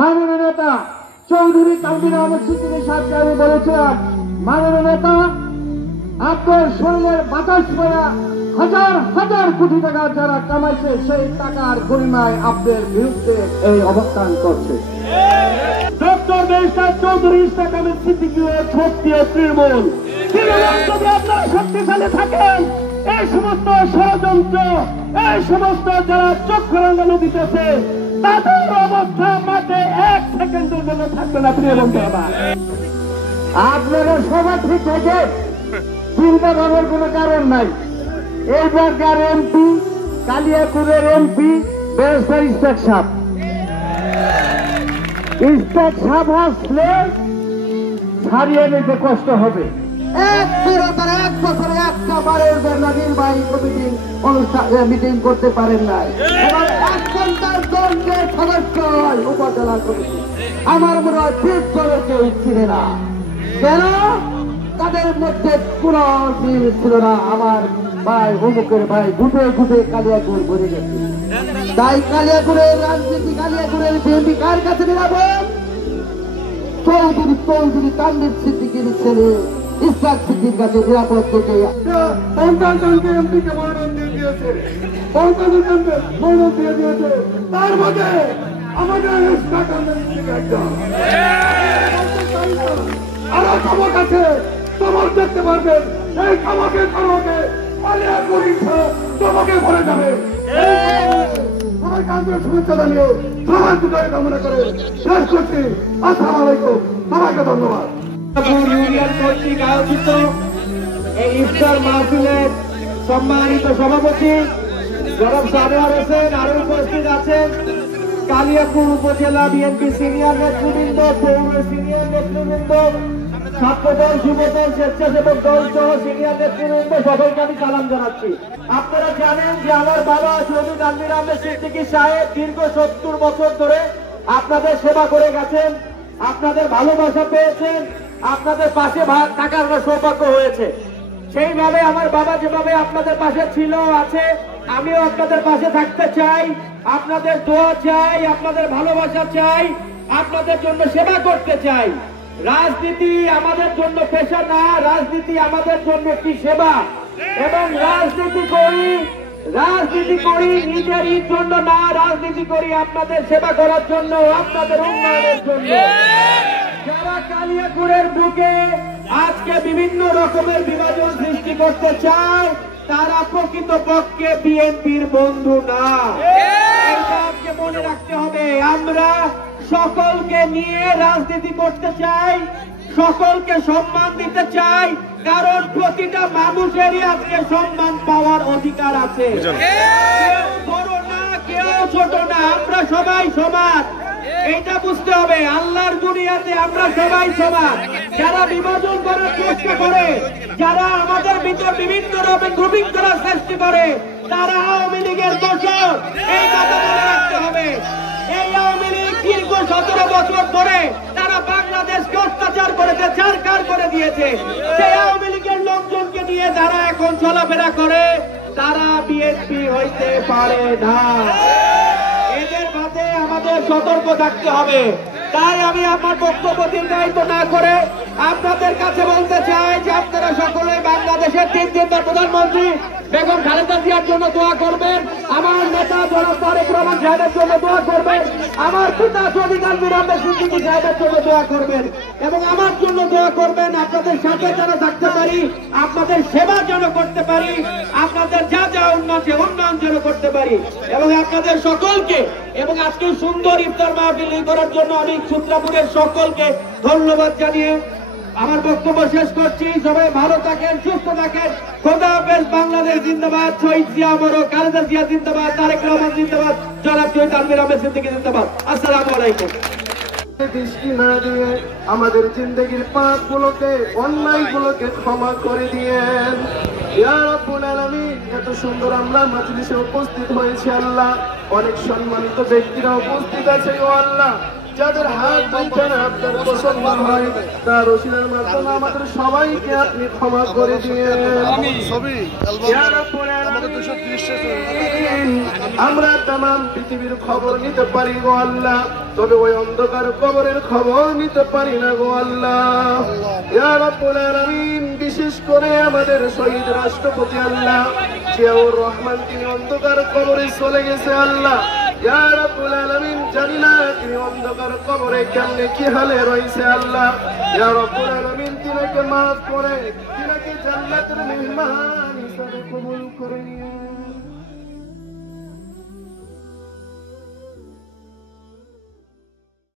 মাননীয় নেতা চৌধুরী তানভীর আহমেদ সিদ্দিকী সাহেবকে আমি বলেছিলাম, মাননীয় নেতা আপনার শরীরের বাতাস পড়া হাজার হাজার কোটি টাকা যারা কামাইছে সেই টাকার গরিমায় আপনার বিরুদ্ধে এই অবস্থান করছে। ডক্টর ব্যারিস্টার চৌধুরী ইশরাক আহমেদ সিদ্দিকী শক্তি তৃণমূল যদি আপনারা শক্তিশালী থাকেন, এই সমস্ত ষড়যন্ত্র, এই সমস্ত যারা চক্ষু রাঙানো দিতেছে তাদের অবস্থা মাঠে 1 সেকেন্ডের জন্য থাকবে না। প্রিয় বন্ধুরা, আপনারা সবাই ঠিক থাকে, চিন্তা করার কোনো কারণ নাই। এইবারকার এমপি কালিয়াকুরের এমপি ব্যারিস্টার ইশরাক সাহেব। ইশরাক সাহেব আসলে ছাড়িয়ে নিতে কষ্ট হবে। 1 বছরে একটা বারের জন্য নির্বাহী কমিটি অনুষ্ঠান মিটিং করতে পারেন নাই। এবার 1 ঘন্টার দণ্ডের সদস্য হয় উপজেলা কমিটি। আমার মনে হয় ঠিক করে কেউ ছিল না। কেন? তাদের মধ্যে কোন মিল ছিল না। আমার ভাই অমুকের ভাই ঘুটে ঘুটে কালিয়াকুর ভরে গেছে। তাই কালিয়াকুরের রাজনীতি, কালিয়াকুরের বিএনপি কার কাছে নিরাপদ? চৌধুরী তানভীর সিদ্দিকীর ছেলে ইশরাক সিদ্দিকীর কাছে নিরাপদ থেকে 50 জনকে এমপিকে মনোনয়ন দিয়ে দিয়েছে, 50 জনকে মনোনয়ন দিয়ে দিয়েছে। তার মধ্যে আমাদের ইশরাক আহমেদ সিদ্দিকী একজন। আরো চমক আছে, চমক দেখতে পারবেন। এই চমকে চমকে ভরে যাবে। সবাইকে আন্তরিক শুভেচ্ছা জানিয়ে সবাই দুটোই কামনা করে শেষ করছি। আসসালামু আলাইকুম, সবাইকে ধন্যবাদ। ইউনিয়ন কর্তৃক আয়োজিত এই ইফতার মাহফিলের সম্মানিত সভাপতি জনাব সানোয়ার হোসেন, আরো উপস্থিত আছেন কালিয়াকুর উপজেলা বিএনপি সিনিয়র নেতৃবৃন্দ, পৌর সিনিয়র নেতৃবৃন্দ, ছাত্রদল, যুবদল, স্বেচ্ছাসেবক দল সহ সিনিয়র নেতৃবৃন্দ, সকলকে আমি সালাম জানাচ্ছি। আপনারা জানেন যে আমার বাবা চৌধুরী তানভীর আহমেদ সিদ্দিকী সাহেব দীর্ঘ 70 বছর ধরে আপনাদের সেবা করে গেছেন, আপনাদের ভালোবাসা পেয়েছেন, আপনাদের পাশে থাকার সৌভাগ্য হয়েছে। সেইভাবে আমার বাবা যেভাবে আপনাদের পাশে ছিল, আছে, আমিও আপনাদের পাশে থাকতে চাই। আপনাদের দোয়া চাই, আপনাদের ভালোবাসা চাই, আপনাদের জন্য সেবা করতে চাই। রাজনীতি আমাদের জন্য পেশা না, রাজনীতি আমাদের জন্য একটি সেবা। এবং রাজনীতি করি নিজের জন্য না, রাজনীতি করি আপনাদের সেবা করার জন্য, আপনাদের উন্নয়নের জন্য। যারা কালিয়াকুরের বুকে আজকে বিভিন্ন রকমের বিভাজন সৃষ্টি করতে চায় তারা প্রকৃতপক্ষে বিএনপির বন্ধু না। এটা মনে রাখতে হবে। আমরা সকলকে নিয়ে রাজনীতি করতে চাই, সকলকে সম্মান দিতে চাই, কারণ প্রতিটা মানুষেরই আজকে সম্মান পাওয়ার অধিকার আছে। কেউ বড় না, কেউ ছোট না, আমরা সবাই সমান। এটা বুঝতে হবে। আল্লাহর দুনিয়াতে আমরা সবাই সমান। যারা বিভাজন করার চেষ্টা করে, যারা আমাদের ভিতর বিভিন্ন রকমের গ্রুপিং করার চেষ্টা করে, তারা আওয়ামী লীগের দোষর। এই কথা মনে রাখতে হবে। এই আওয়ামী লীগ দীর্ঘ 17 বছর ধরে তারা বাংলাদেশকে অত্যাচার করেছে, ছারখার করে দিয়েছে। সেই আওয়ামী লীগের লোকজনকে নিয়ে যারা এখন চলাফেরা করে তারা বিএনপি হইতে পারে না। এদের মাঝে আমাদের সতর্ক থাকতে হবে। তাই আমি আমার বক্তব্য দীর্ঘায়িত না করে আপনাদের কাছে বলতে চাই যে আপনারা সকলে বাংলাদেশের 3 প্রধানমন্ত্রী বেগম খালেদা জিয়ার জন্য দোয়া করবেন, আমার নেতা জনাব তারেক রহমান সাহেবের জন্য দোয়া করবেন, আমার পিতা চৌধুরী তানভীর আহমেদ সিদ্দিকী সাহেবের জন্য দোয়া করবেন এবং আমার জন্য দোয়া করবেন। আপনাদের সাথে যেন থাকতে পারি, আপনাদের সেবা যেন করতে পারি, আপনাদের যা যা উন্নয়ন যেন করতে পারি এবং আপনাদের সকলকে এবং আজকে সুন্দর ইফতার মাহফিল করার জন্য আমি সূত্রাপুরের সকলকে ধন্যবাদ জানিয়ে আমার বক্তব্য শেষ করছি। সবাই ভালো থাকেন, সুস্থ থাকেন। খোদা হাফেজ। বাংলাদেশ জিন্দাবাদ। শহীদ জিয়া অমর, খালেদা জিয়া জিন্দাবাদ, তারেক রহমান জিন্দাবাদ, জনাব চৌধুরী তানভীর আহমেদ সিদ্দিকী জিন্দাবাদ। আসসালামু আলাইকুম। দৃষ্টি না দিয়ে আমাদের জিন্দগির পাপগুলোকে, অন্যায়গুলোকে ক্ষমা করে দিয়েন ইয়া রাব্বুল আলামিন। এত সুন্দর আমরা মাজলিসে উপস্থিত হয়েছি আল্লাহ, অনেক সম্মানিত ব্যক্তিরা উপস্থিত আছে ও আল্লাহ, যাদের হাত বাঁচানো আপনার পছন্দ হয় তার ওসিলার মাধ্যমে আমাদের সবাইকে আপনি ক্ষমা করে দিয়েন। আমরা তামাম পৃথিবীর খবর নিতে পারি গো আল্লাহ, তবে ওই অন্ধকার কবরের খবর নিতে পারি না গো আল্লাহ। ইয়া রাব্বুল আলামিন, বিশেষ করে আমাদের শহীদ রাষ্ট্রপতি আল্লাহ জিয়াউর রহমান, তিনি অন্ধকার কবরে চলে গেছে আল্লাহ। ইয়া রাব্বুল আলামিন, জানি না তিনি অন্ধকার কবরে কেমনে কি হালে রয়েছে আল্লাহ। ইয়া রাব্বুল আলামিন, তিনাকে মাফ করে, তিনাকে জান্নাতের মেহমান হিসাবে কবুল করে নিয়ে